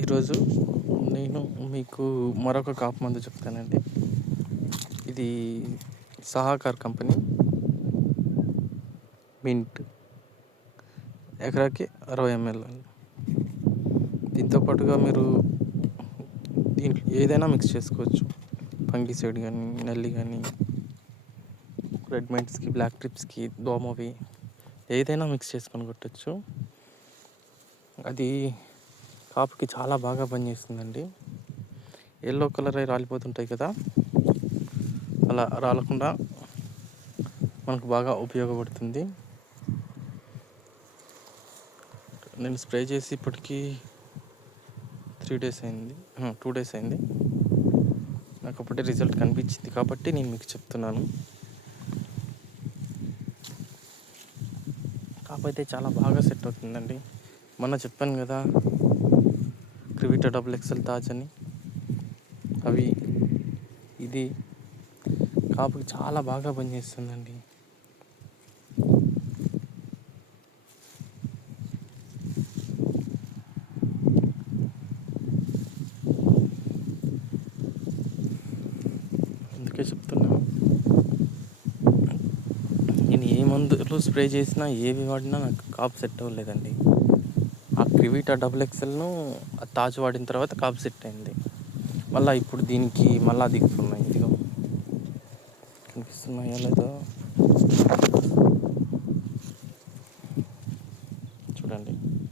ఈరోజు నేను మీకు మరొక కాపు మందు చెప్తానండి. ఇది సహాకార్ కంపెనీ మింట్. ఎకరాకి అరవై ఎంఎల్ దీంతో పాటుగా మీరు దీంట్లో ఏదైనా మిక్స్ చేసుకోవచ్చు. ఫంగిసైడ్ కానీ నల్లి కానీ రెడ్ మైండ్స్కి బ్లాక్ ట్రిప్స్కి దోమవి ఏదైనా మిక్స్ చేసుకొని కొట్టచ్చు. అది కాపుకి చాలా బాగా పనిచేస్తుందండి. ఎల్లో కలర్ అయి రాలిపోతుంటాయి కదా అలా రాలకుండా మనకు బాగా ఉపయోగపడుతుంది. నేను స్ప్రే చేసి ఇప్పటికీ త్రీ డేస్ అయింది. టూ డేస్ అయింది. నాకు అప్పుడే రిజల్ట్ కనిపించింది కాబట్టి నేను మీకు చెప్తున్నాను. కాకపోతే చాలా బాగా సెట్ అవుతుందండి. మొన్న చెప్పాను కదా క్రివిటా డబుల్ ఎక్సెల్ తాజ్ అని. అవి ఇది కాపుకి చాలా బాగా పనిచేస్తుందండి. అందుకే చెప్తున్నాను నేను ఏ మందులు స్ప్రే చేసినా ఏవి వాడినా నాకు కాపు సెట్ అవ్వలేదండి. ఆ క్రివిటా డబుల్ ఎక్సెల్ను తాజ్ వాడిన తర్వాత కాపు సెట్ అయింది. మళ్ళీ ఇప్పుడు దీనికి మళ్ళీ దిగుతున్నాయి. ఇదిగో. కనిపిస్తున్నాయా లేదా? చూడండి.